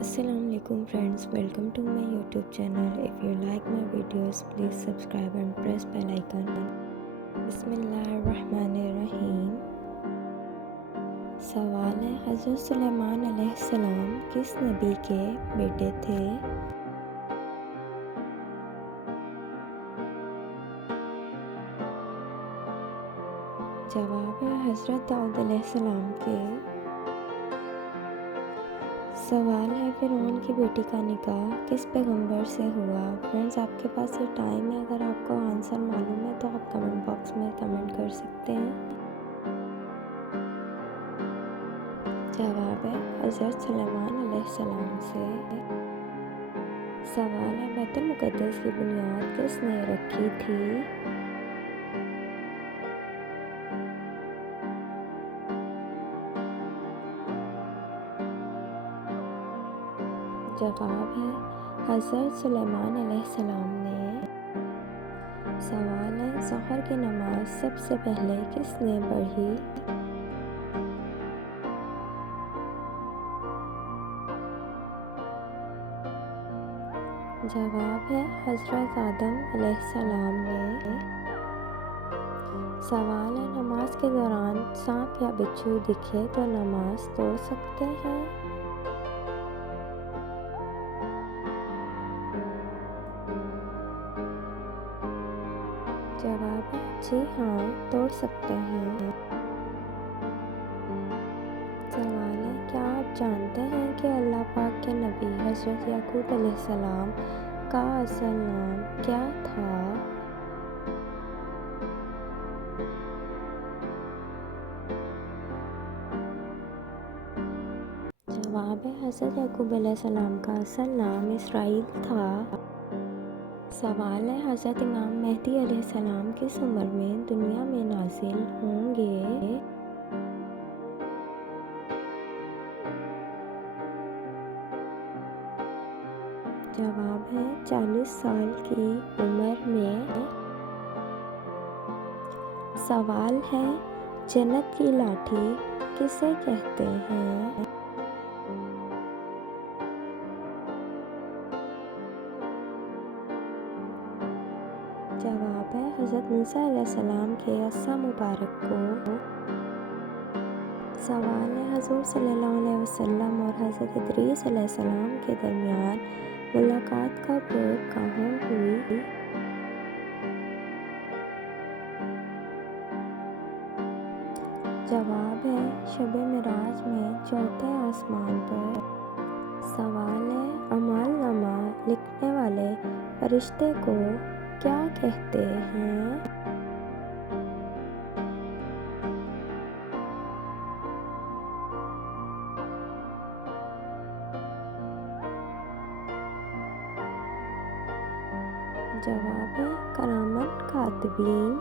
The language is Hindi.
Assalamualaikum friends, welcome to my YouTube channel. If you like my videos, please subscribe and press bell icon. बिस्मिल्लाहिर्रहमानिर्रहीम। सवाल है, हज़रत सुलेमान अलैहिस्सलाम किस नबी के बेटे थे? जवाब है हज़रत दाऊद अलैहिस्सलाम के। सवाल है, फ़िरौन की बेटी का निकाह किस पैगंबर से हुआ? फ्रेंड्स, आपके पास ये टाइम है, अगर आपको आंसर मालूम है तो आप कमेंट बॉक्स में कमेंट कर सकते हैं। जवाब है हज़रत सुलेमान अलैहिस्सलाम से। सवाल है, बैतुल मुक़द्दस की बुनियाद किसने रखी थी? जवाब है हज़रत सुलेमान अलैहिस्सलाम ने। सवाल है, ज़ोहर की नमाज सबसे पहले किसने पढ़ी? जवाब है हज़रत आदम अलैहिस्सलाम ने। सवाल है, नमाज के दौरान सांप या बिच्छू दिखे तो नमाज तोड़ सकते हैं? जवाब है जी हाँ, तोड़ सकते हैं। सवाल है, क्या आप जानते हैं कि अल्लाह पाक के नबी हज़रत याकूब अलैहिस्सलाम का असल नाम क्या था? जवाब है हज़रत याकूब अलैहिस्सलाम का असल नाम इसराइल था। सवाल है, हज़रत इमाम मेहदी अलैहिस्सलाम किस उम्र में दुनिया में नाज़िल होंगे? जवाब है 40 साल की उम्र में। सवाल है, जन्नत की लाठी किसे कहते हैं? जवाब है हज़रत मूसा अलैहिस्सलाम के असा मुबारक को। सवाल है, हुज़ूर सल्लल्लाहु अलैहि वसल्लम और हज़रत इदरीस अलैहिस्सलाम के दरमियान मुलाकात कब और कहाँ हुई? जवाब है शब-ए मिराज में चौथे आसमान पर। सवाल है, अमालनामा लिखने वाले फरिश्ते को क्या कहते हैं? जवाब है करामत कातिबीन।